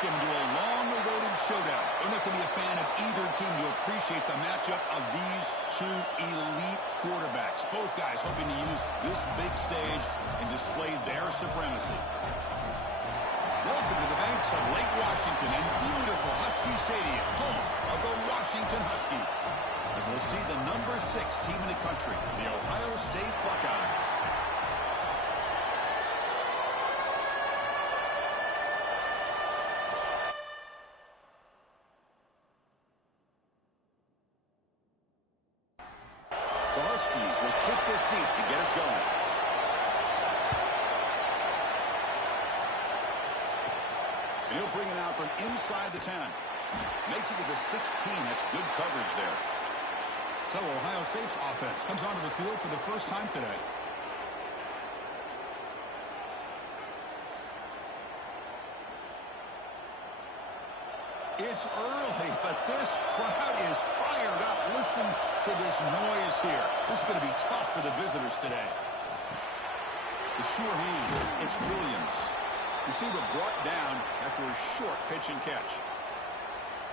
welcome to a long-awaited showdown. Don't have to be a fan of either team to appreciate the matchup of these two elite quarterbacks. Both guys hoping to use this big stage and display their supremacy. Welcome to the banks of Lake Washington and beautiful Husky Stadium, home of the Washington Huskies. As we'll see the number 6 team in the country, the Ohio State Buckeyes. The Huskies will kick this deep to get us going. And he'll bring it out from inside the 10. Makes it to the 16. That's good coverage there. So Ohio State's offense comes onto the field for the first time today. It's early, but this crowd is fired up. Listen to this noise here. This is going to be tough for the visitors today. The sure hand, it's Williams. Receiver brought down after a short pitch and catch.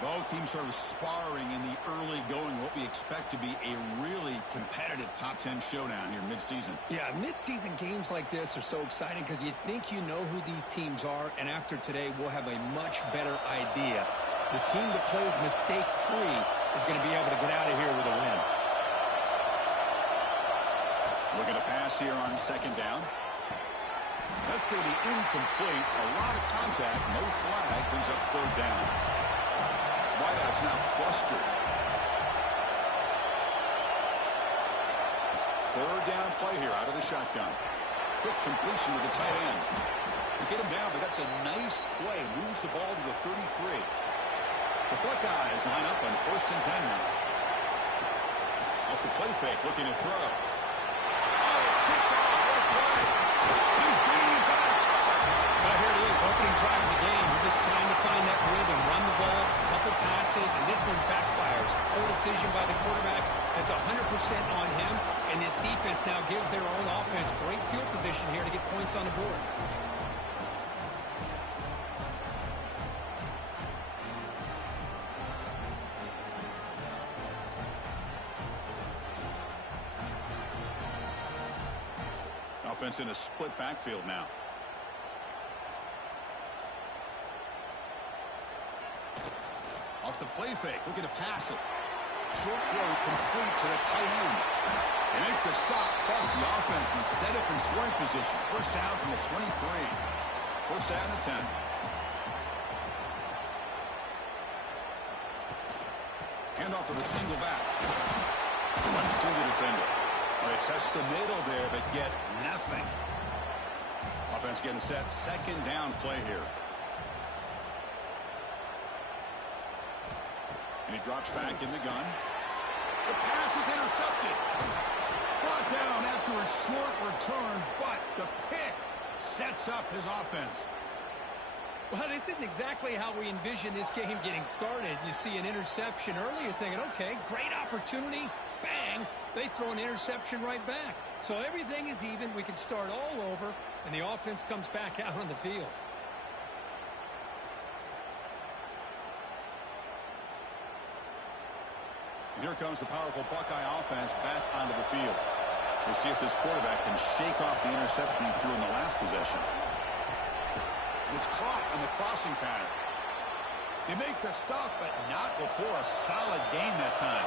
Both teams sort of sparring in the early going, what we expect to be a really competitive top 10 showdown here mid-season. Yeah, mid-season games like this are so exciting because you think you know who these teams are, and after today we'll have a much better idea. The team that plays mistake-free is going to be able to get out of here with a win. Looking to pass here on second down. That's going to be incomplete. A lot of contact, no flag, brings up third down. Wideouts now clustered. Third down play here out of the shotgun. Quick completion to the tight end. They get him down, but that's a nice play. Moves the ball to the 33. The Buckeyes line up on 1st and 10 now. Off the play fake, looking to throw. Oh, it's picked off. What a play. He's bringing it back. Well, here it is, opening drive of the game. We're just trying to find that rhythm, run the ball, a couple passes, and this one backfires. Poor decision by the quarterback. That's 100% on him, and this defense now gives their own offense great field position here to get points on the board. Offense in a split backfield now. Off the play fake, looking to pass it. Short throw complete to the tight end. They make the stop, but the offense is set up in scoring position. First down from the 23. First down to 10. Handoff to the single back. Runs through the defender. They test the middle there, but get nothing. Offense getting set. Second down play here. And he drops back in the gun. The pass is intercepted. Brought down after a short return, but the pick sets up his offense. Well, this isn't exactly how we envision this game getting started. You see an interception early, you're thinking, okay, great opportunity. Bang, they throw an interception right back. So everything is even. We can start all over, and the offense comes back out on the field. Here comes the powerful Buckeye offense back onto the field. We'll see if this quarterback can shake off the interception he threw in the last possession. It's caught on the crossing pattern. They make the stop, but not before a solid gain that time.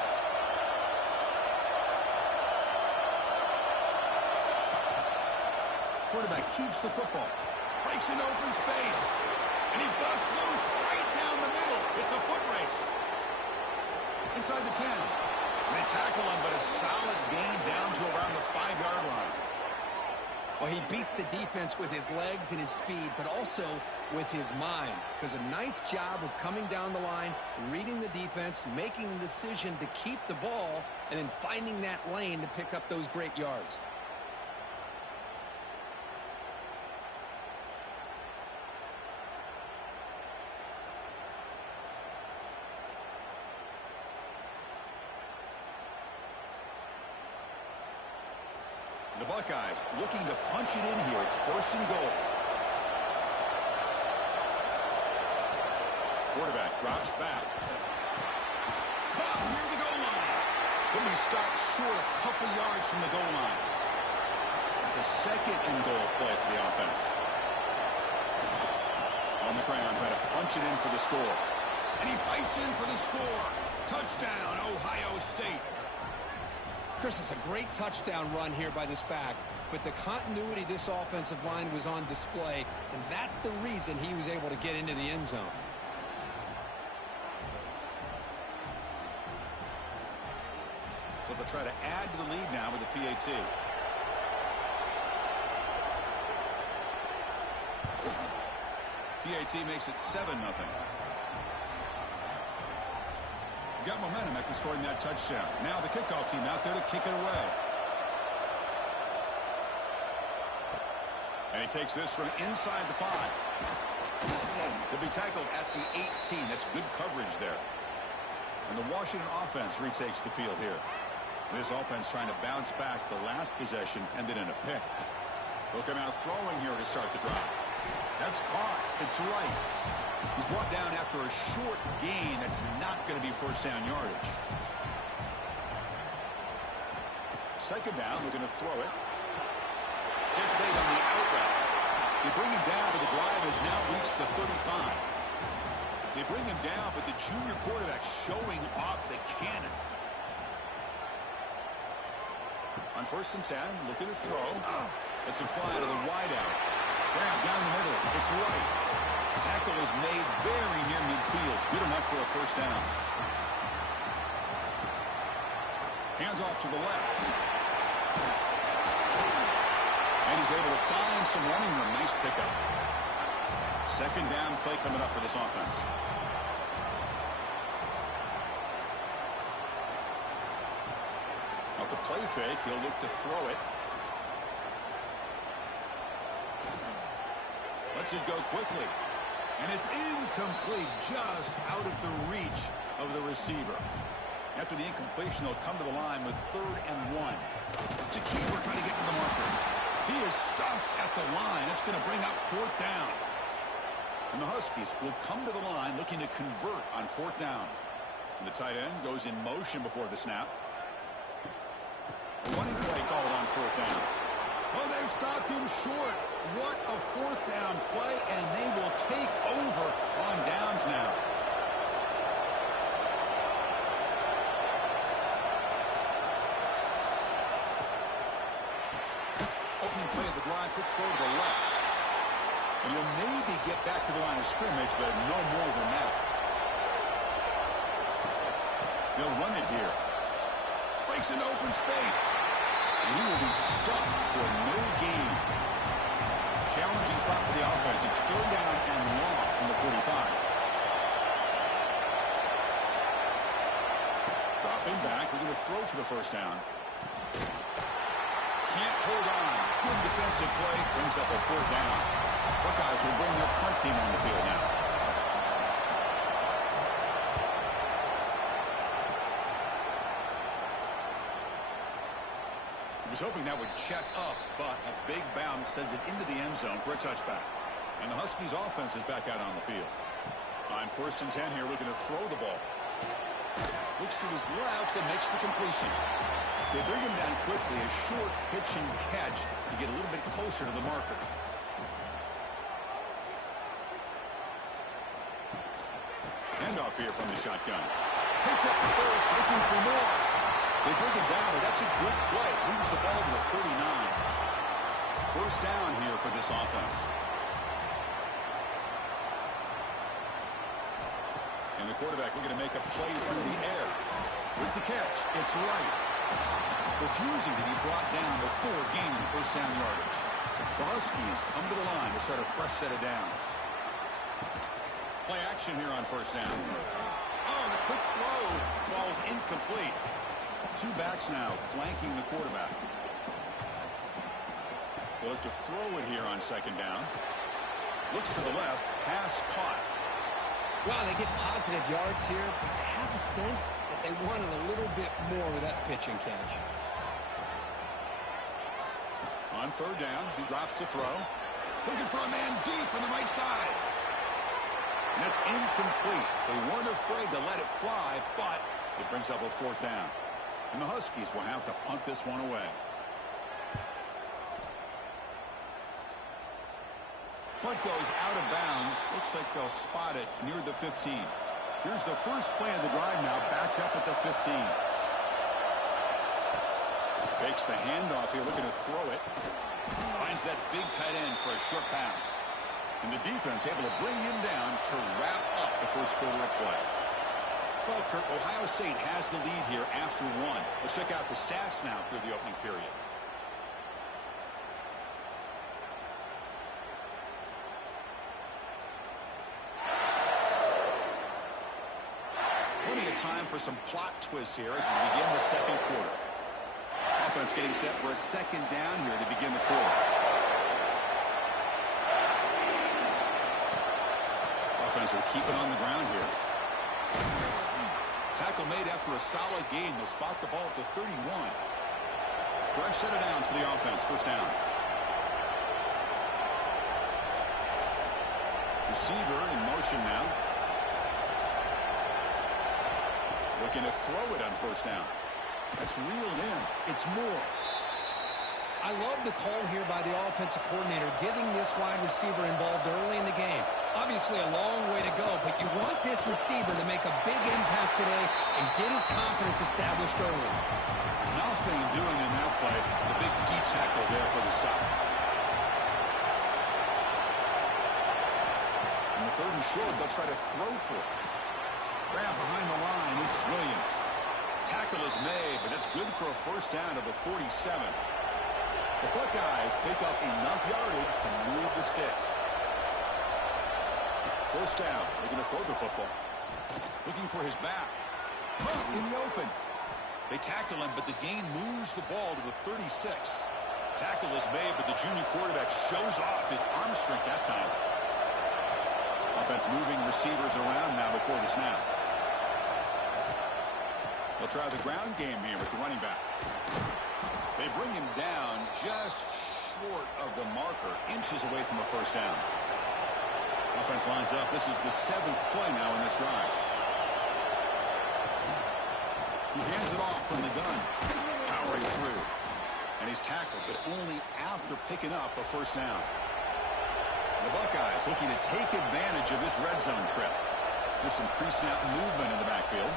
Quarterback keeps the football. Breaks into open space. And he busts loose right down the middle. It's a foot race. Inside the 10. They tackle him, but a solid gain down to around the 5-yard line. Well, he beats the defense with his legs and his speed, but also with his mind. Does a nice job of coming down the line, reading the defense, making the decision to keep the ball, and then finding that lane to pick up those great yards. The Buckeyes looking to punch it in here. It's 1st and goal. quarterback drops back. Caught near the goal line. He'll be stopped short a couple yards from the goal line. It's a second and goal play for the offense. On the ground, trying to punch it in for the score. And he fights in for the score. Touchdown, Ohio State. Chris, it's a great touchdown run here by this back, but the continuity of this offensive line was on display, and that's the reason he was able to get into the end zone. So they'll try to add to the lead now with the PAT. PAT makes it 7-0. Got momentum after scoring that touchdown. Now the kickoff team out there to kick it away. And he takes this from inside the 5. He'll be tackled at the 18. That's good coverage there. And the Washington offense retakes the field here. This offense trying to bounce back the last possession, ended in a pick. They'll come out throwing here to start the drive. That's caught. It's right. He's brought down after a short gain that's not going to be first down yardage. Second down, we're going to throw it. Gets made on the out route. They bring him down, but the drive has now reached the 35. They bring him down, but the junior quarterback showing off the cannon. On 1st and 10, looking to throw. It's a fly to the wideout. Grab down the middle. It's right. Tackle is made very near midfield. Good enough for a first down. Hands off to the left. And he's able to find some running room. Nice pickup. Second down play coming up for this offense. Off the play fake, he'll look to throw it. Lets it go quickly. And it's incomplete, just out of the reach of the receiver. After the incompletion, they'll come to the line with 3rd and 1. It's a keeper trying to get to the marker. He is stuffed at the line. It's going to bring up 4th down. And the Huskies will come to the line looking to convert on 4th down. And the tight end goes in motion before the snap. The running play called on 4th down. Oh, they've stopped him short. What a 4th down play, and they will take over on downs now. Opening play of the drive, quick throw to the left. And you'll maybe get back to the line of scrimmage, but no more than that. They'll run it here. Breaks into open space. And he will be stuffed for no gain. Challenging spot for the offense. It's 3rd down and long from the 45. Dropping back. We're going to throw for the first down. Can't hold on. Good defensive play. Brings up a 4th down. Buckeyes will bring their punt team on the field now. He was hoping that would check up, but a big bounce sends it into the end zone for a touchback. And the Huskies offense is back out on the field. On 1st and 10 here, looking to throw the ball. Looks to his left and makes the completion. They bring him down quickly, a short pitch and catch to get a little bit closer to the marker. Handoff here from the shotgun. Picks up the first, looking for more. They bring it down, but that's a good play. Moves the ball to the 39. First down here for this offense. And the quarterback looking to make a play through the air. With the catch, it's right. Refusing to be brought down before gaining first down yardage. The Huskies come to the line to start a fresh set of downs. Play action here on first down. Oh, the quick throw falls incomplete. 2 backs now flanking the quarterback. They look to throw it here on 2nd down. Looks to the left. Pass caught. Well, they get positive yards here, but I have a sense that they wanted a little bit more with that pitch and catch. On 3rd down, he drops to throw. Looking for a man deep on the right side. And that's incomplete. They weren't afraid to let it fly, but it brings up a 4th down. And the Huskies will have to punt this one away. Punt goes out of bounds. Looks like they'll spot it near the 15. Here's the first play of the drive now, backed up at the 15. Fakes the handoff here, looking to throw it. Finds that big tight end for a short pass. And the defense able to bring him down to wrap up the first quarter of play. Well, Kurt, Ohio State has the lead here after 1. Let's check out the stats now through the opening period. Plenty of time for some plot twists here as we begin the second quarter. Offense getting set for a 2nd down here to begin the quarter. Offense will keep it on the ground here. Tackle made after a solid gain. They'll spot the ball at the 31. Fresh set of downs for the offense. First down. Receiver in motion now. Looking to throw it on first down. That's reeled in. It's Moore. I love the call here by the offensive coordinator, getting this wide receiver involved early in the game. Obviously a long way to go, but you want this receiver to make a big impact today and get his confidence established early. Nothing doing in that play. The big D tackle there for the stop. On the 3rd and short, they'll try to throw for it. Grab behind the line. It's Williams. Tackle is made, but that's good for a first down to the 47. The Buckeyes pick up enough yardage to move the sticks. First down. They're going to throw the football. Looking for his back. In the open. They tackle him, but the gain moves the ball to the 36. Tackle is made, but the junior quarterback shows off his arm strength that time. Offense moving receivers around now before the snap. They'll try the ground game here with the running back. They bring him down just short of the marker, inches away from a first down. Offense lines up. This is the 7th play now in this drive. He hands it off from the gun, powering through. And he's tackled, but only after picking up a first down. The Buckeyes looking to take advantage of this red zone trip. There's some pre-snap movement in the backfield.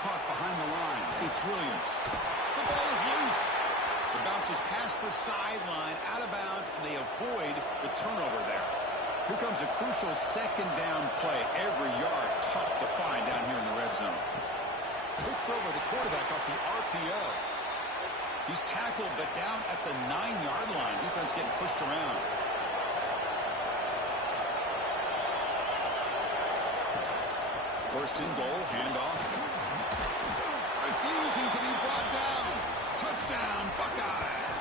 Caught behind the line. It's Williams. The ball is loose. It bounces past the sideline, out of bounds, and they avoid the turnover there. Here comes a crucial 2nd down play. Every yard tough to find down here in the red zone. Quick throw by the quarterback off the RPO. He's tackled, but down at the 9-yard line. Defense getting pushed around. First and goal, handoff. Refusing to be brought down. Touchdown, Buckeyes.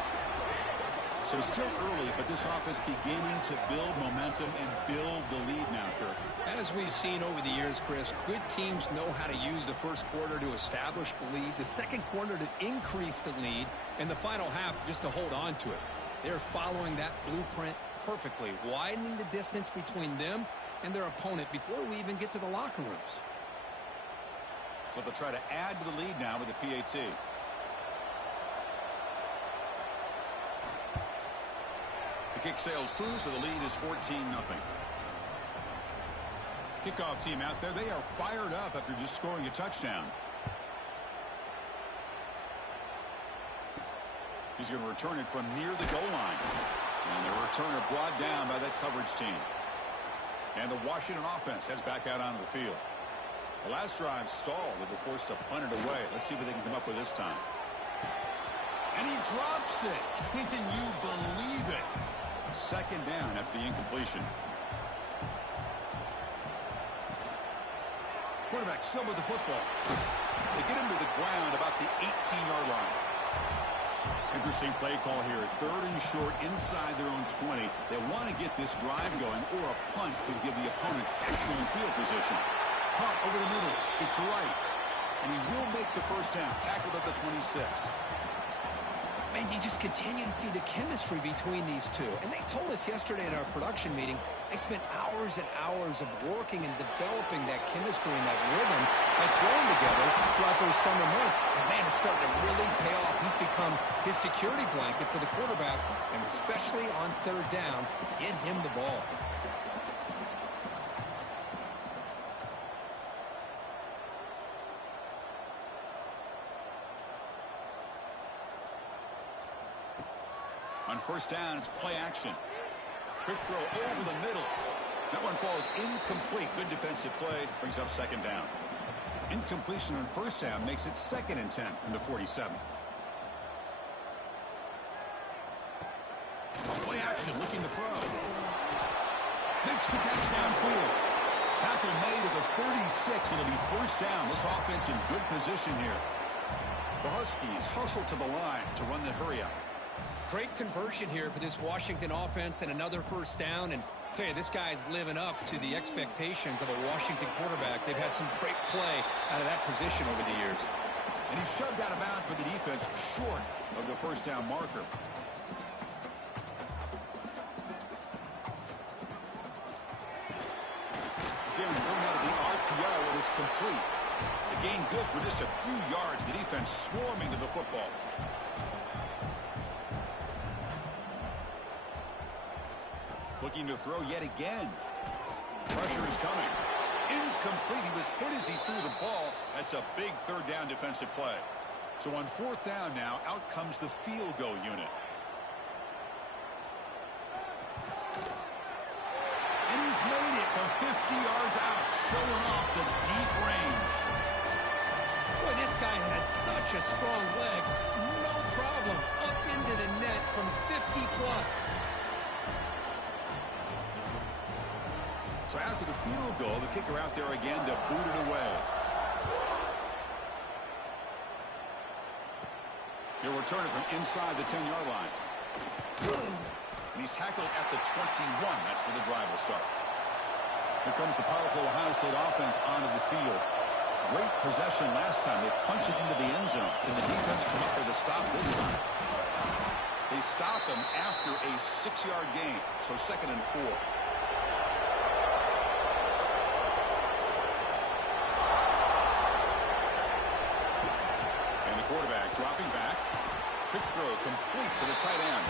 So still early, but this offense beginning to build momentum and build the lead now, Kirk. As we've seen over the years, Chris, good teams know how to use the first quarter to establish the lead, the second quarter to increase the lead, and the final half just to hold on to it. They're following that blueprint perfectly, widening the distance between them and their opponent before we even get to the locker rooms. So they'll try to add to the lead now with the PAT. The kick sails through, so the lead is 14-0. Kickoff team out there, they are fired up after just scoring a touchdown. He's going to return it from near the goal line. And the returner brought down by that coverage team. And the Washington offense heads back out onto the field. The last drive stalled. They were forced to punt it away. Let's see what they can come up with this time. And he drops it. Can you believe it? Second down after the incompletion. Quarterback still with the football. They get him to the ground about the 18-yard line. Interesting play call here. 3rd and short inside their own 20. They want to get this drive going, or a punt could give the opponents excellent field position. Punt over the middle. It's right. And he will make the first down. Tackled at the 26. Man, you just continue to see the chemistry between these two. And they told us yesterday in our production meeting, they spent hours and hours of working and developing that chemistry and that rhythm by throwing together throughout those summer months. And, man, it's starting to really pay off. He's become his security blanket for the quarterback, and especially on third down, get him the ball. On first down, it's play action. Quick throw over the middle. That one falls incomplete. Good defensive play. Brings up second down. Incompletion on first down makes it 2nd and 10 from the 47. Play action, looking to throw. Makes the catch downfield. Tackle made at the 36. It'll be first down. This offense in good position here. The Huskies hustle to the line to run the hurry up. Great conversion here for this Washington offense and another first down. And I tell you, this guy's living up to the expectations of a Washington quarterback. They've had some great play out of that position over the years. And he's shoved out of bounds by the defense short of the first down marker. Again, thrown out of the RPO, and it's complete. The gain good for just a few yards. The defense swarming to the football. Looking to throw yet again. Pressure is coming. Incomplete. He was hit as he threw the ball. That's a big third down defensive play. So on fourth down now, out comes the field goal unit. And he's made it from 50 yards out, showing off the deep range. Boy, this guy has such a strong leg. No problem. Up into the net from 50 plus. So after the field goal, the kicker out there again to boot it away. He'll return it from inside the 10-yard line. And he's tackled at the 21. That's where the drive will start. Here comes the powerful Ohio State offense onto the field. Great possession last time. They punched it into the end zone. Can the defense come up with a stop this time? They stop him after a 6-yard gain. So 2nd and 4. Quarterback dropping back. Quick throw complete to the tight end.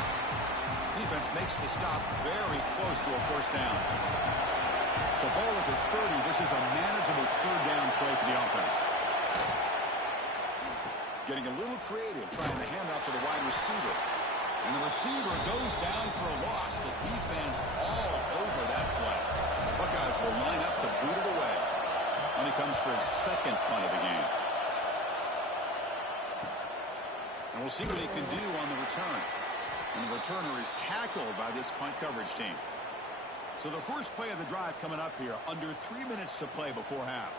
Defense makes the stop very close to a first down. So ball at the 30. This is a manageable third down play for the offense. Getting a little creative, trying to hand off to the wide receiver. And the receiver goes down for a loss. The defense all over that play. Buckeyes will line up to boot it away. And he comes for his 2nd punt of the game. And we'll see what he can do on the return. And the returner is tackled by this punt coverage team. So the first play of the drive coming up here. Under 3 minutes to play before half.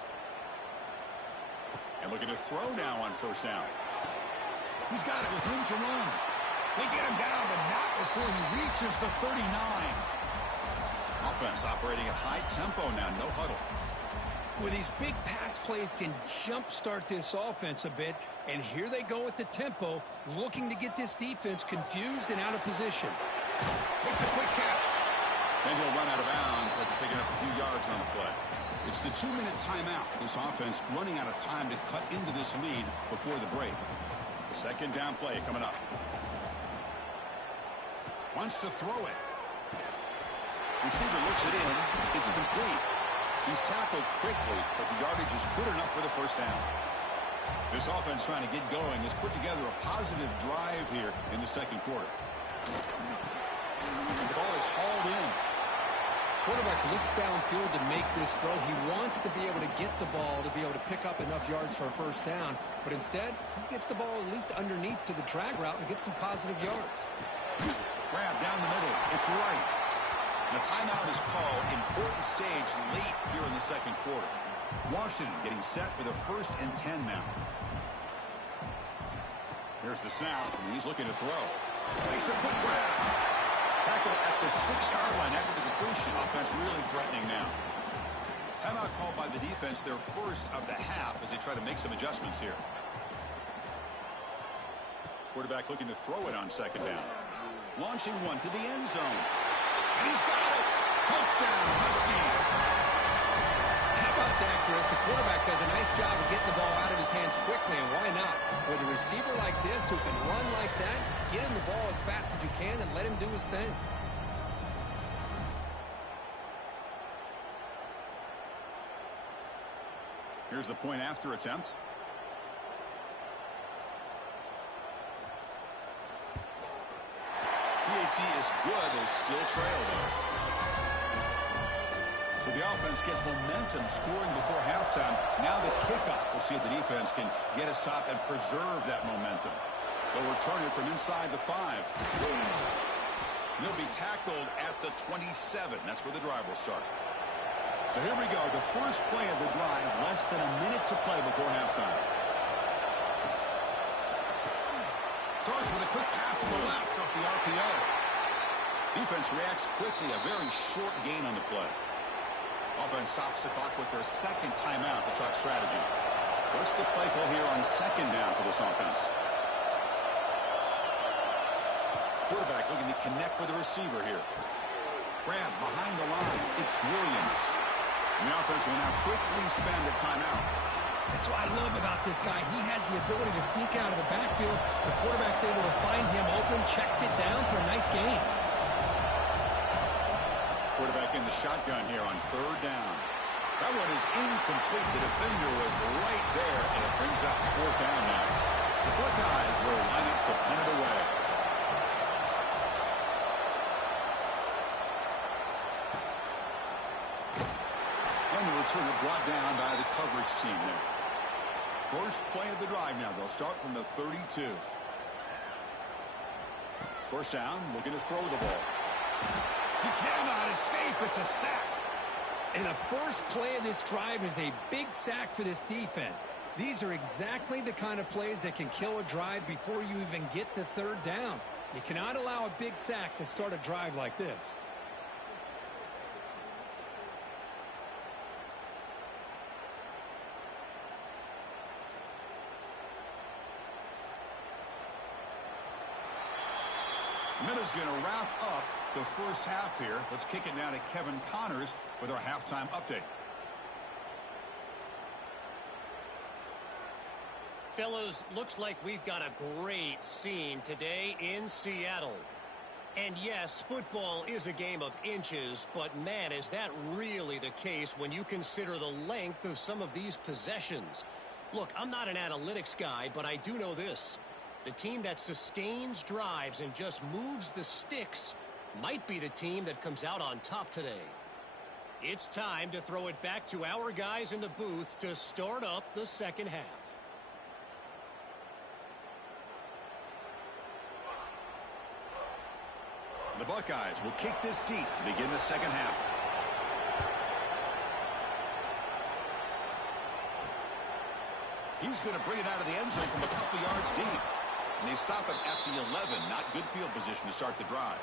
And looking to throw now on first down. He's got it with room to run. They get him down, but not before he reaches the 39. Offense operating at high tempo now. No huddle. Well, these big pass plays can jumpstart this offense a bit, and here they go with the tempo, looking to get this defense confused and out of position. Makes a quick catch. And he'll run out of bounds after picking up a few yards on the play. It's the 2-minute timeout. This offense running out of time to cut into this lead before the break. Second down play coming up. Wants to throw it. Receiver looks it in. It's complete. He's tackled quickly, but the yardage is good enough for the first down. This offense trying to get going has put together a positive drive here in the second quarter. And the ball is hauled in. Quarterback looks downfield to make this throw. He wants to be able to get the ball to be able to pick up enough yards for a first down, but instead, he gets the ball at least underneath to the drag route and gets some positive yards. Grab down the middle. It's right. And a timeout is called. Important stage late here in the second quarter. Washington getting set with a 1st and 10 now. Here's the snap, and he's looking to throw. Makes a quick grab. Tackle at the 6-yard line after the completion. Offense really threatening now. Timeout called by the defense, their first of the half, as they try to make some adjustments here. Quarterback looking to throw it on second down. Launching one to the end zone. And he's got it. Touchdown, Huskies. How about that, Chris? The quarterback does a nice job of getting the ball out of his hands quickly, and why not? With a receiver like this who can run like that, get him the ball as fast as you can and let him do his thing. Here's the point after attempt. BxS is good. They still trail, though. So the offense gets momentum scoring before halftime. Now the kickoff. We'll see if the defense can get a stop and preserve that momentum. They'll return it from inside the 5. They'll be tackled at the 27. That's where the drive will start. So here we go. The first play of the drive. Less than a minute to play before halftime. Starts with a quick pass to the left off the RPO. Defense reacts quickly. A very short gain on the play. Offense stops the clock with their second timeout to talk strategy. What's the play call here on second down for this offense? Quarterback looking to connect with the receiver here. Grab behind the line. It's Williams. And the offense will now quickly spend a timeout. That's what I love about this guy. He has the ability to sneak out of the backfield. The quarterback's able to find him open, checks it down for a nice gain. Quarterback in the shotgun here on third down. That one is incomplete. The defender was right there, and it brings up fourth down now. The Buckeyes will line up to punt it away. And the returner brought down by the coverage team there. First play of the drive now. They'll start from the 32. First down, looking to throw the ball. He cannot escape. It's a sack. And the first play of this drive is a big sack for this defense. These are exactly the kind of plays that can kill a drive before you even get to third down. You cannot allow a big sack to start a drive like this. The minute's going to wrap up the first half here. Let's kick it now to Kevin Connors with our halftime update. Fellas, looks like we've got a great scene today in Seattle. And yes, football is a game of inches, but man, is that really the case when you consider the length of some of these possessions. Look, I'm not an analytics guy, but I do know this. The team that sustains drives and just moves the sticks might be the team that comes out on top today. It's time to throw it back to our guys in the booth to start up the second half. The Buckeyes will kick this deep to begin the second half. He's going to bring it out of the end zone from a couple yards deep. And they stop him at the 11. Not good field position to start the drive.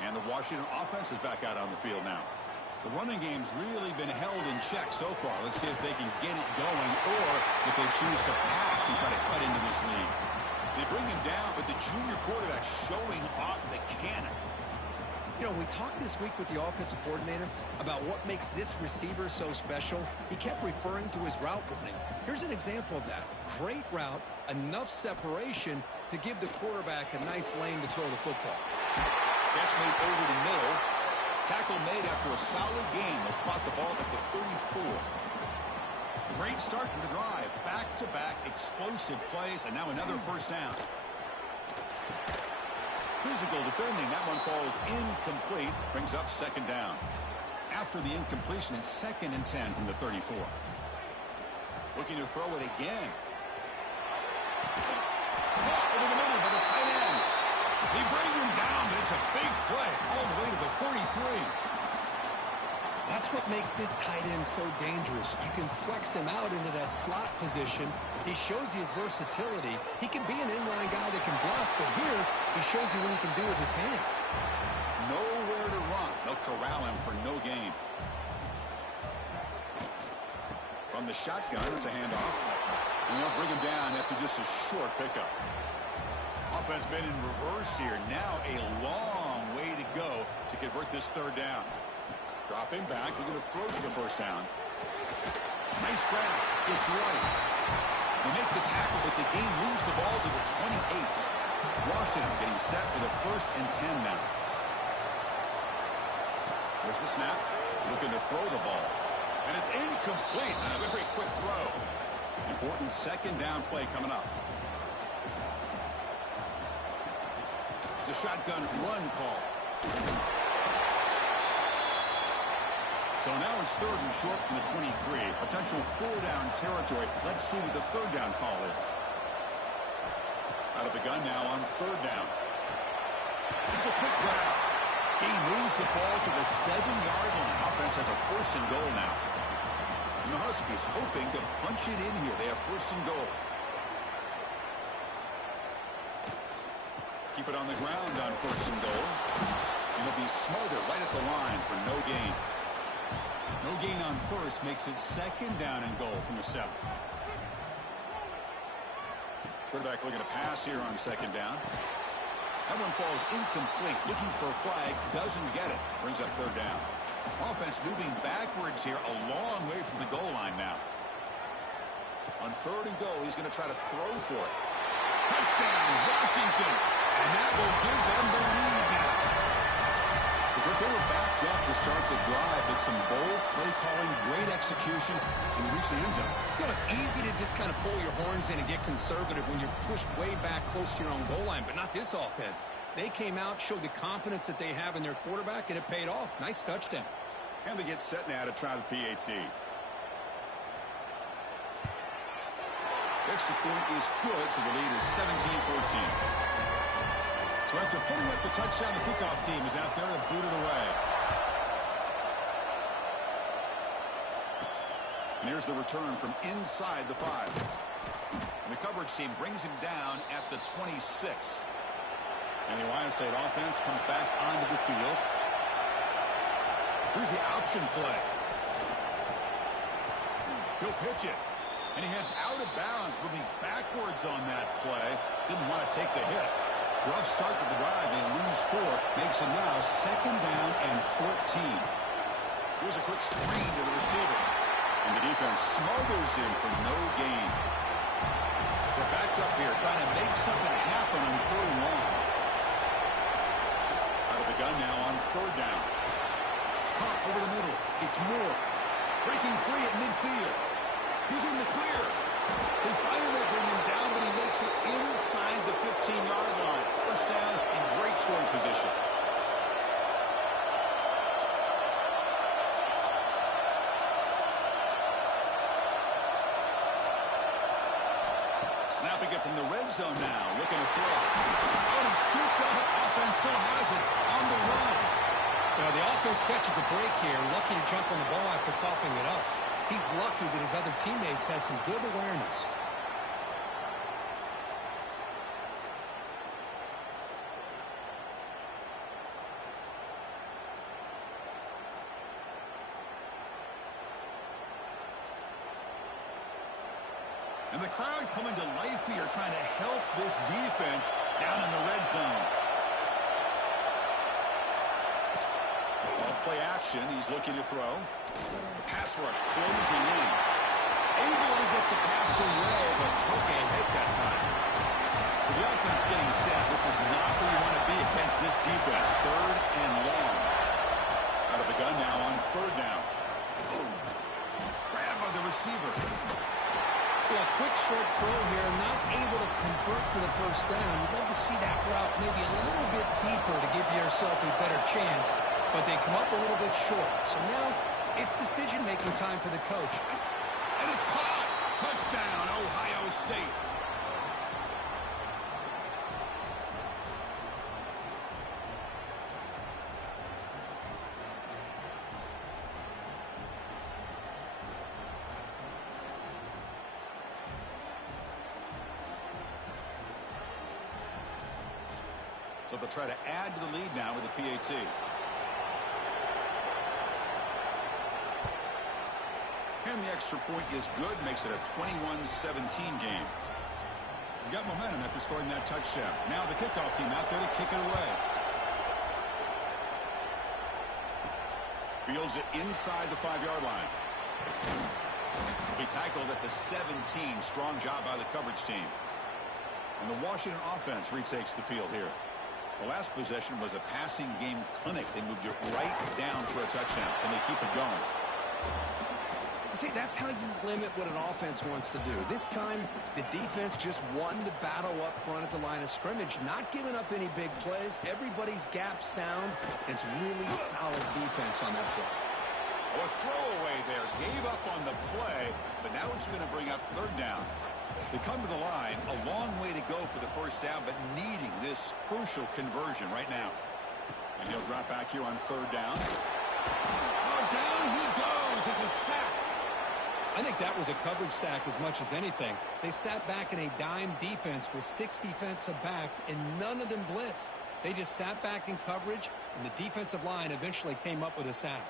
And the Washington offense is back out on the field now. The running game's really been held in check so far. Let's see if they can get it going or if they choose to pass and try to cut into this lead. They bring him down, but the junior quarterback showing off the cannon. You know, we talked this week with the offensive coordinator about what makes this receiver so special. He kept referring to his route running. Here's an example of that. Great route, enough separation to give the quarterback a nice lane to throw the football. Catch made over the middle. Tackle made after a solid gain. They'll spot the ball at the 34. Great start to the drive. Back-to-back explosive plays, and now another first down. Physical defending. That one falls incomplete. Brings up second down. After the incompletion, it's 2nd and 10 from the 34. Looking to throw it again. Caught over the middle by the tight end. He brings him down, but it's a big play all the way to the 43. That's what makes this tight end so dangerous. You can flex him out into that slot position. He shows you his versatility. He can be an inline guy that can block, but here he shows you what he can do with his hands. Nowhere to run. They'll corral him for no gain. From the shotgun, it's a handoff. And they'll bring him down after just a short pickup. Offense been in reverse here. Now a long way to go to convert this third down. Dropping back, they're going to throw for the first down. Nice grab. It's right. They make the tackle, but the game moves the ball to the 28. Washington getting set for the 1st and 10 now. There's the snap. Looking to throw the ball. And it's incomplete. And a very quick throw. Important second down play coming up. It's a shotgun run call. So now it's 3rd and short from the 23. Potential 4-down territory. Let's see what the 3rd down call is. Out of the gun now on 3rd down. It's a quick grab. He moves the ball to the 7-yard line. Offense has a 1st and goal now. And the Huskies hoping to punch it in here. They have 1st and goal. Keep it on the ground on 1st and goal. And he'll be smothered right at the line for no gain. No gain on 1st makes it 2nd down and goal from the 7. Quarterback looking to pass here on 2nd down. That one falls incomplete. Looking for a flag. Doesn't get it. Brings up 3rd down. Offense moving backwards here a long way from the goal line now. On 3rd and goal, he's going to try to throw for it. Touchdown, Washington. And that will give them the lead now. They were backed up to start the drive, but some bold play calling, great execution, and they reached the end zone. You know, it's easy to just kind of pull your horns in and get conservative when you're pushed way back close to your own goal line, but not this offense. They came out, showed the confidence that they have in their quarterback, and it paid off. Nice touchdown. And they get set now to try the PAT. Extra point is good, so the lead is 17-14. So after putting up the touchdown, the kickoff team is out there to boot it away. And here's the return from inside the 5. And the coverage team brings him down at the 26. And the Ohio State offense comes back onto the field. Here's the option play. He'll pitch it. And he heads out of bounds, moving backwards on that play. Didn't want to take the hit. Rough start to the drive. They lose 4. Makes it now 2nd down and 14. Here's a quick screen to the receiver. And the defense smothers him for no gain. They're backed up here trying to make something happen on 3rd and long. Out of the gun now on 3rd down. Pop over the middle. It's Moore. Breaking free at midfield. He's in the clear. They finally bring him down, but he makes it inside the 15-yard line. 1st down in great scoring position. Snapping it from the red zone now. Looking to throw. Oh, he scooped up. Offense still has it on the run. Well, the offense catches a break here. Lucky to jump on the ball after coughing it up. He's lucky that his other teammates had some good awareness. And the crowd coming to life here, trying to help this defense down in the red zone. Off-play action, he's looking to throw. The pass rush closing in. Able to get the pass away, but took a hit that time. So the offense getting set. This is not where you want to be against this defense. 3rd and long. Out of the gun now on 3rd down. Grab by the receiver. Well, a quick short throw here, not able to convert for the 1st down. You'd love to see that route maybe a little bit deeper to give yourself a better chance, but they come up a little bit short. So now it's decision-making time for the coach. And it's caught. Touchdown, Ohio State. So they'll try to add to the lead now with the PAT. And the extra point is good. Makes it a 21-17 game. Got momentum after scoring that touchdown. Now the kickoff team out there to kick it away. Fields it inside the 5-yard line. He tackled at the 17. Strong job by the coverage team. And the Washington offense retakes the field here. The last possession was a passing game clinic. They moved it right down for a touchdown. Can they keep it going? See, that's how you limit what an offense wants to do. This time, the defense just won the battle up front at the line of scrimmage, not giving up any big plays. Everybody's gap sound. It's really solid defense on that play. Oh, a throwaway there. Gave up on the play, but now it's going to bring up third down. They come to the line, a long way to go for the first down, but needing this crucial conversion right now. And he'll drop back here on third down. Oh, down he goes. It's a sack. I think that was a coverage sack as much as anything. They sat back in a dime defense with 6 defensive backs, and none of them blitzed. They just sat back in coverage, and the defensive line eventually came up with a sack.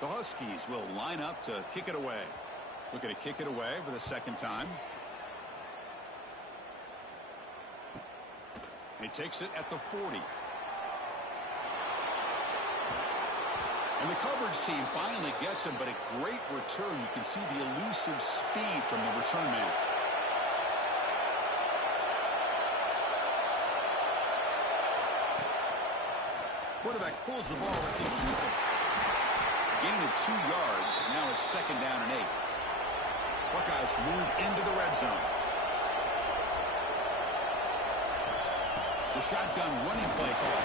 The Huskies will line up to kick it away. Looking to kick it away for the second time. He takes it at the 40. And the coverage team finally gets him, but a great return. You can see the elusive speed from the return man. Quarterback pulls the ball to keep it. Gain of 2 yards. Now it's second down and 8. Buckeyes move into the red zone. The shotgun running play call.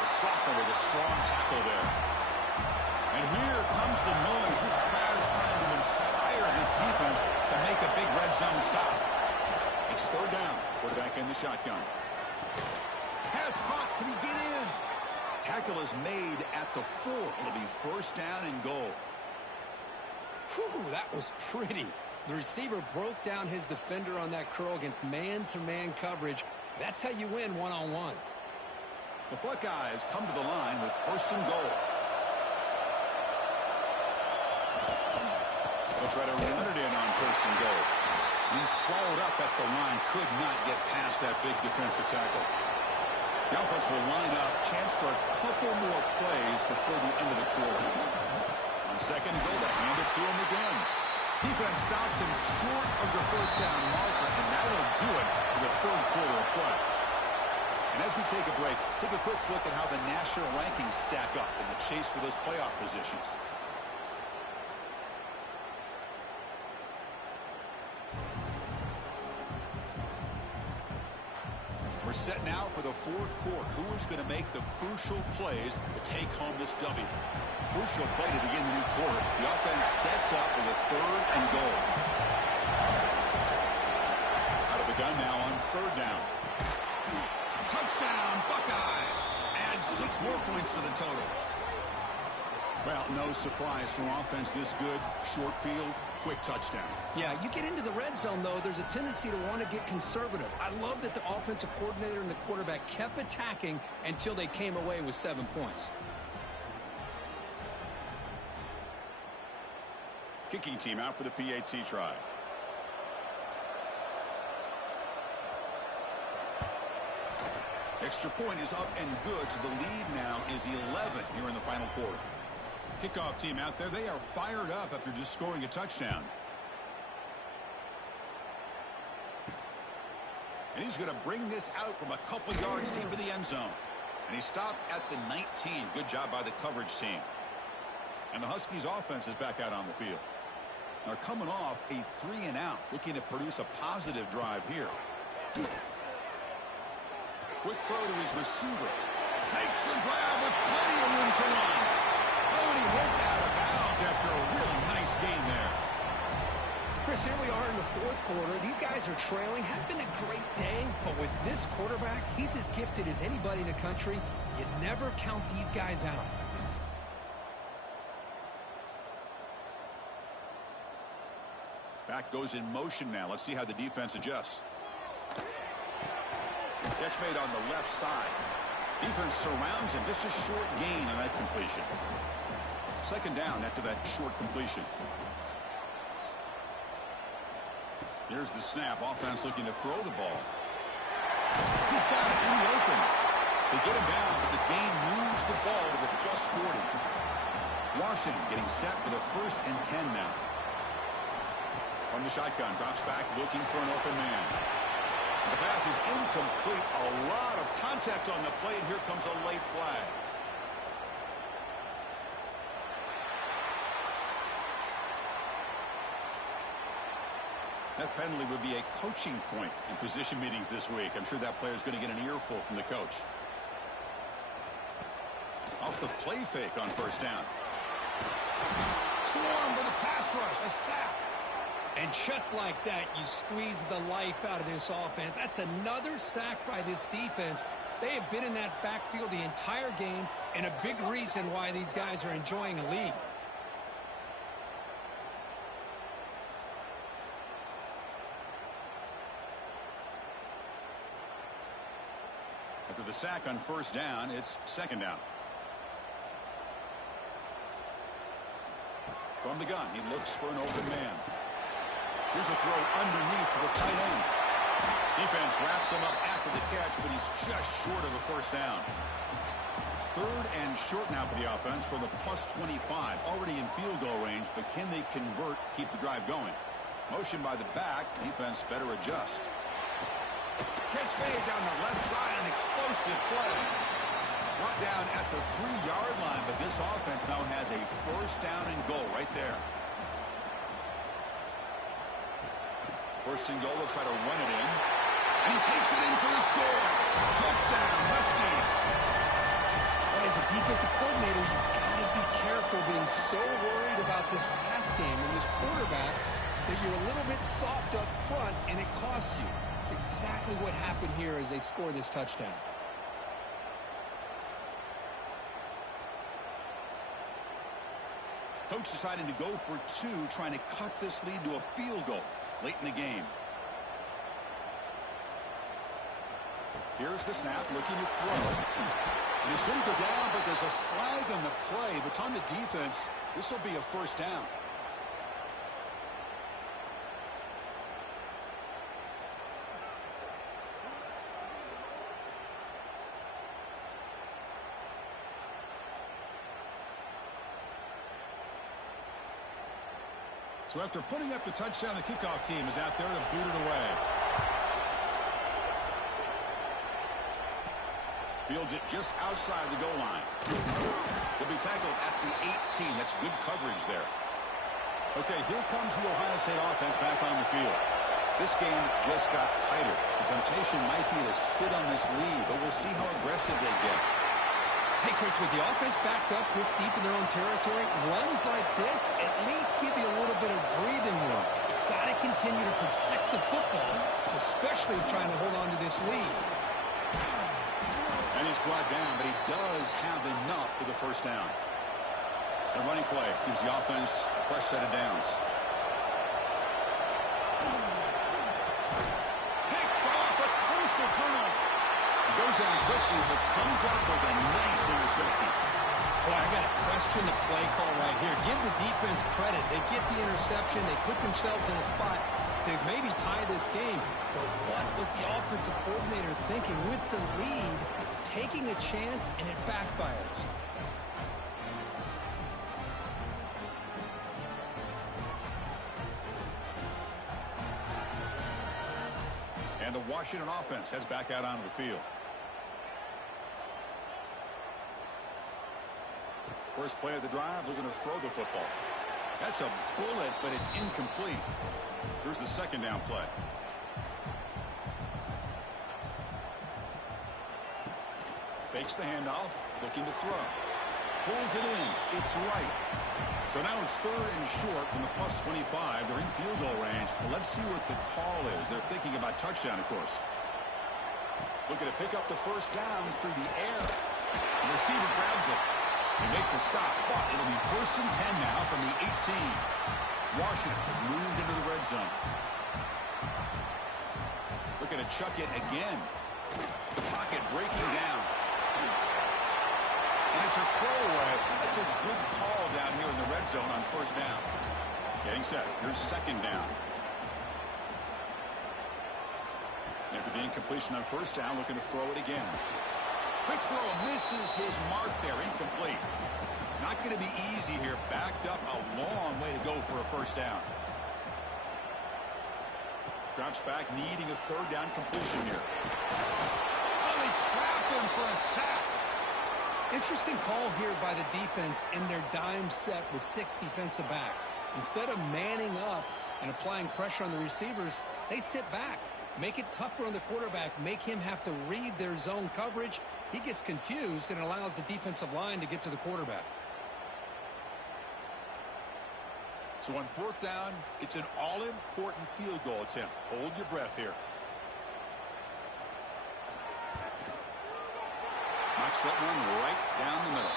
The sophomore with a strong tackle there. And here comes the noise. This crowd is trying to inspire this defense to make a big red zone stop. It's third down. Quarterback in the shotgun. Pass caught. Can he get in? Tackle is made at the 4. It'll be first down and goal. Whew, that was pretty. The receiver broke down his defender on that curl against man-to-man coverage. That's how you win one-on-ones. The Buckeyes come to the line with first and goal. They'll try to run it in on first and goal. He's swallowed up at the line. Could not get past that big defensive tackle. The offense will line up. Chance for a couple more plays before the end of the quarter. On second and goal, they hand it to him again. Defense stops him short of the first down marker, and that'll do it for the third quarter of play. And as we take a break, take a quick look at how the national rankings stack up in the chase for those playoff positions. We're set now for the fourth quarter. Who is going to make the crucial plays to take home this W? Crucial play to begin the new quarter. The offense sets up with a third and goal. Out of the gun now on third down. Touchdown, Buckeyes. Add 6 more points to the total. Well, no surprise from offense this good. Short field, quick touchdown. Yeah, you get into the red zone, though, there's a tendency to want to get conservative. I love that the offensive coordinator and the quarterback kept attacking until they came away with 7 points. Kicking team out for the PAT try. Extra point is up and good, so the lead now is 11 here in the final quarter. Kickoff team out there, they are fired up after just scoring a touchdown. And he's going to bring this out from a couple yards deep in the end zone. And he stopped at the 19. Good job by the coverage team. And the Huskies offense is back out on the field. They're coming off a 3-and-out, looking to produce a positive drive here. Quick throw to his receiver. Makes the grab with plenty of room to run. Oh, and he heads out of bounds after a really nice game there. Chris, here we are in the fourth quarter. These guys are trailing. Had been a great day, but with this quarterback, he's as gifted as anybody in the country. You never count these guys out. Back goes in motion now. Let's see how the defense adjusts. Catch made on the left side. Defense surrounds him. Just a short gain on that completion. Second down after that short completion. Here's the snap. Offense looking to throw the ball. He's got it in the open. They get him down, but the gain moves the ball to the +40. Washington getting set for the 1st and 10 now. From the shotgun, drops back looking for an open man. The pass is incomplete. A lot of contact on the play, and here comes a late flag. That penalty would be a coaching point in position meetings this week. I'm sure that player is going to get an earful from the coach. Off the play fake on 1st down. Swarm with a pass rush, a sack. And just like that, you squeeze the life out of this offense. That's another sack by this defense. They have been in that backfield the entire game, and a big reason why these guys are enjoying a lead. After the sack on 1st down, it's 2nd down. From the gun, he looks for an open man. Here's a throw underneath to the tight end. Defense wraps him up after the catch, but he's just short of a 1st down. 3rd and short now for the offense for the +25. Already in field goal range, but can they convert, keep the drive going? Motion by the back. Defense better adjust. Catch made down the left side, an explosive play. Brought down at the 3-yard line, but this offense now has a 1st down and goal right there. 1st and goal, they'll try to run it in. And he takes it in for the score. Touchdown, Huskies. As a defensive coordinator, you've got to be careful being so worried about this pass game and this quarterback that you're a little bit soft up front, and it costs you. It's exactly what happened here as they score this touchdown. Coach deciding to go for 2, trying to cut this lead to a field goal late in the game. Here's the snap, looking to throw. And he's going to go down, but there's a flag on the play. If it's on the defense, this will be a 1st down. So after putting up the touchdown, the kickoff team is out there to boot it away. Fields it just outside the goal line. He'll be tackled at the 18. That's good coverage there. Okay, here comes the Ohio State offense back on the field. This game just got tighter. The temptation might be to sit on this lead, but we'll see how aggressive they get. Hey, Chris, with the offense backed up this deep in their own territory, runs like this at least give you a little bit of breathing room. You've got to continue to protect the football, especially trying to hold on to this lead. And he's brought down, but he does have enough for the 1st down. The running play gives the offense a fresh set of downs. Picked off, a crucial turnover. Goes down quickly, but comes up with a nice interception. Boy, I got to question the play call right here. Give the defense credit. They get the interception. They put themselves in a spot to maybe tie this game. But what was the offensive coordinator thinking with the lead, taking a chance, and it backfires? And the Washington offense heads back out onto the field. First play of the drive, looking to throw the football. That's a bullet, but it's incomplete. Here's the 2nd down play. Fakes the handoff, looking to throw. Pulls it in. It's right. So now it's 3rd and short from the +25. They're in field goal range. But let's see what the call is. They're thinking about touchdown, of course. Looking to pick up the 1st down through the air. The receiver grabs it. They make the stop, but it'll be 1st and 10 now from the 18. Washington has moved into the red zone. Looking to chuck it again. The pocket breaking down. And it's a throwaway. That's a good call down here in the red zone on 1st down. Getting set. Here's 2nd down. The incompletion on first down, looking to throw it again. Quick throw, misses his mark there, incomplete. Not going to be easy here, backed up a long way to go for a first down. Drops back, needing a third down completion here. Oh, they trap him for a sack. Interesting call here by the defense in their dime set with 6 defensive backs. Instead of manning up and applying pressure on the receivers, they sit back. Make it tougher on the quarterback. Make him have to read their zone coverage. He gets confused and allows the defensive line to get to the quarterback. So on fourth down, it's an all-important field goal attempt. Hold your breath here. Knocks that one right down the middle.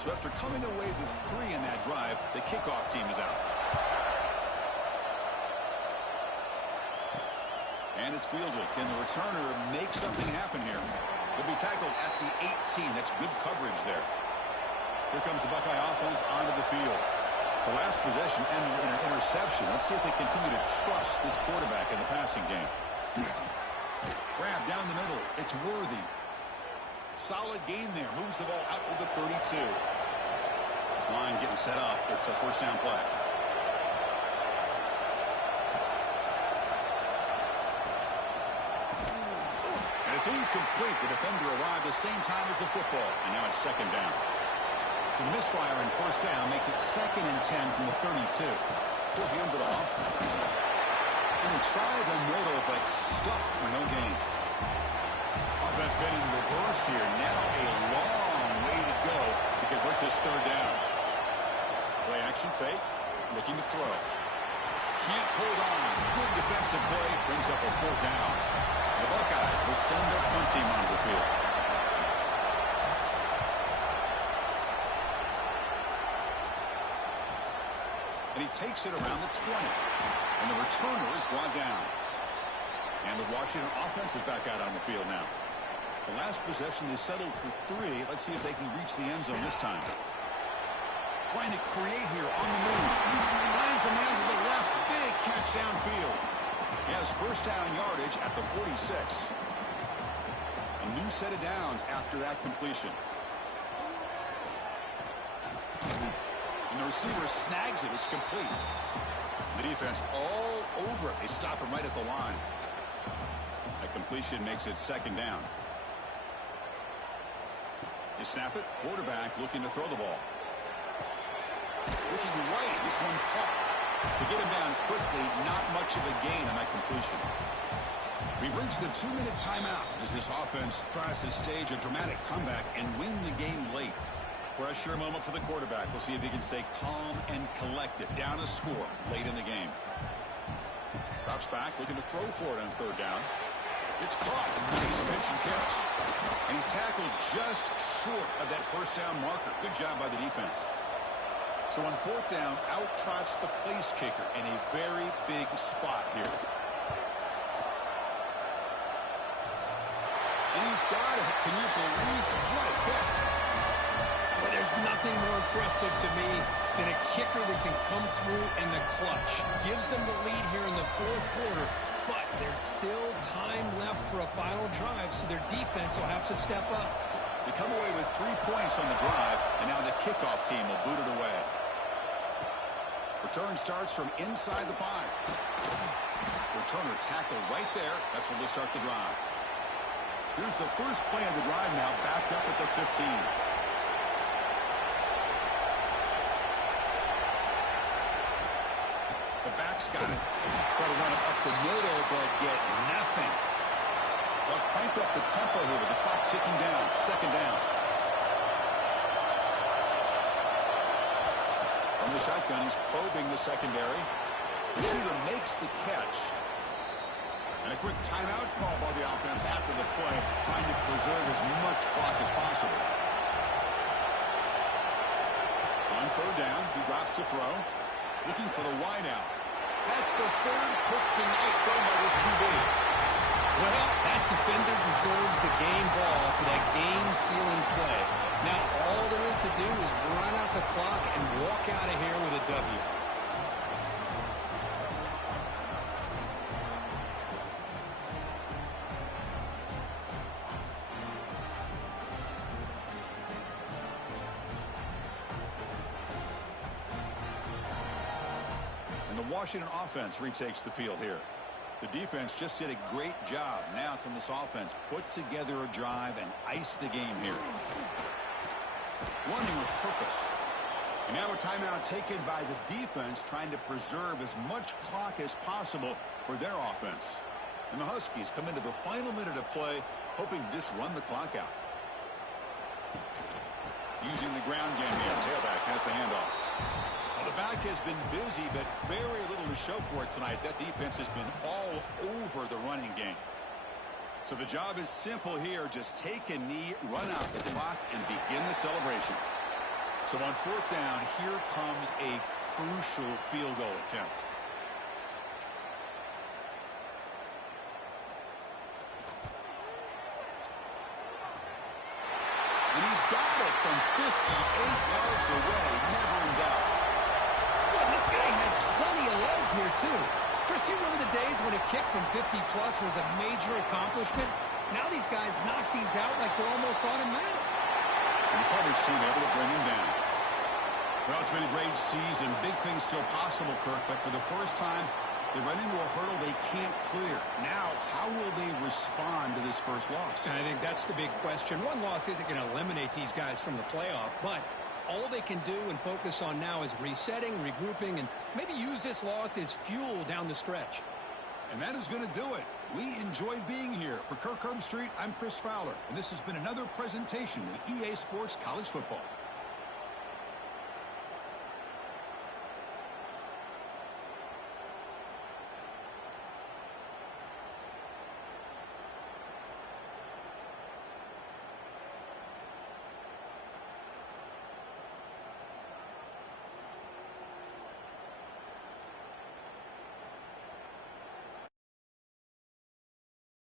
So after coming away with 3 in that drive, the kickoff team is out. And it's fielded. Can the returner make something happen here? He'll be tackled at the 18. That's good coverage there. Here comes the Buckeye offense onto the field. The last possession ended in an interception. Let's see if they continue to trust this quarterback in the passing game. Grab down the middle. It's Worthy. Solid gain there. Moves the ball out with the 32. This line getting set up. It's a first down play. And it's incomplete. The defender arrived the same time as the football. And now it's second down. So the misfire in first down makes it 2nd and 10 from the 32. He'll hand it off. And they try the middle, but stuck for no gain. Offense been in reverse here. Now a long way to go to convert this third down. Play action fake. Looking to throw. Can't hold on. Good defensive play. Brings up a fourth down. The Buckeyes will send their punt team onto the field. And he takes it around the 20. And the returner is brought down. And the Washington offense is back out on the field now. The last possession, they settled for 3. Let's see if they can reach the end zone this time. Trying to create here on the move. Finds a man to the left. Big catch downfield. He has first down yardage at the 46. A new set of downs after that completion. And the receiver snags it. It's complete. The defense all over it. They stop him right at the line. That completion makes it second down. You snap it. Quarterback looking to throw the ball. Looking right. This one caught. To get him down quickly, not much of a gain on that completion. We've reached the 2-minute timeout as this offense tries to stage a dramatic comeback and win the game late. Pressure moment for the quarterback. We'll see if he can stay calm and collected. Down a score late in the game. Drops back, looking to throw for it on third down. It's caught. Nice pitch and catch. And he's tackled just short of that first down marker. Good job by the defense. So on fourth down, out trots the place kicker in a very big spot here. And he's got it. Can you believe it? What a hit. Well, there's nothing more impressive to me than a kicker that can come through in the clutch. Gives them the lead here in the fourth quarter, but there's still time left for a final drive, so their defense will have to step up. They come away with 3 points on the drive, and now the kickoff team will boot it away. Return starts from inside the 5. Returner tackled right there. That's when they'll start the drive. Here's the first play of the drive now, backed up at the 15. The back's got it. Try to run it up the middle, but get nothing. They'll crank up the tempo here with the clock ticking down. Second down. From the shotgun, he's probing the secondary. Receiver makes the catch. And a quick timeout call by the offense after the play, trying to preserve as much clock as possible. On third down, he drops to throw. Looking for the wideout. That's the third pick tonight thrown by this QB. Well, that defender deserves the game ball for that game-sealing play. Now, all there is to do is run out the clock and walk out of here with a W. And the Washington offense retakes the field here. The defense just did a great job. Now can this offense put together a drive and ice the game here? Running with purpose. And now a timeout taken by the defense, trying to preserve as much clock as possible for their offense. And the Huskies come into the final minute of play, hoping to just run the clock out. Using the ground game here. Tailback has the handoff. Well, the back has been busy, but very little to show for it tonight. That defense has been all over the running game. So the job is simple here. Just take a knee, run out the clock, and begin the celebration. So on fourth down, here comes a crucial field goal attempt. And he's got it from 58 yards away. Never in doubt. Well, this guy had plenty of leg here, too. Chris, you remember the days when a kick from 50-plus was a major accomplishment? Now these guys knock these out like they're almost automatic. And the coverage team able to bring him down. Well, it's been a great season. Big things still possible, Kirk, but for the first time, they run into a hurdle they can't clear. Now, how will they respond to this first loss? And I think that's the big question. One loss isn't going to eliminate these guys from the playoff, but all they can do and focus on now is resetting, regrouping, and maybe use this loss as fuel down the stretch. And that is going to do it. We enjoyed being here. For Kirk Herbstreit, I'm Chris Fowler, and this has been another presentation of EA Sports College Football.